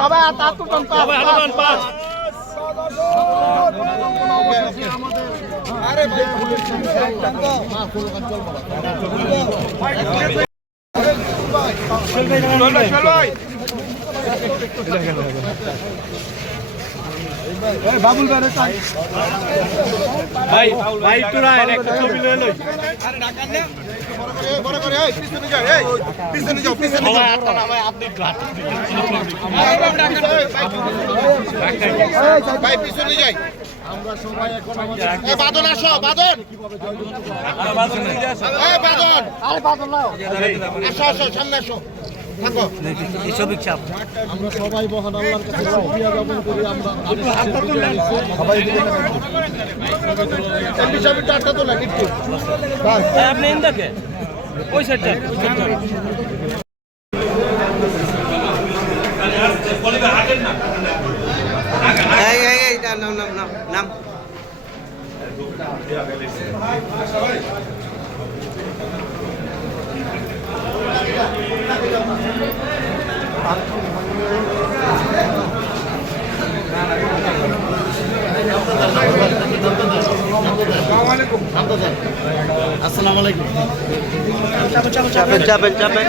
সবাই হাত তুলুন, সবাই হাত তুলুন, পাঁচ। বাবুল ভাই ভাই ভাই একটু রায় একটা ছবি লয়ে লই। সবাই হাত নামায় আপনি একটু হাত আমরা সবাই এখন আমাদের বাদন আসো, বাদন আরে বাদন নাও, আসো আসো সামনে আসো, থাকো। আমরা সবাই মহান আল্লাহর কাছে শুকরিয়া জ্ঞাপন করি। আমরা সবাই বিষয়টা আটটা তো লাগে একটু আপনি ইন্দাকে ওই সাইডটা নাম আসসালামু আলাইকুম। চাপেন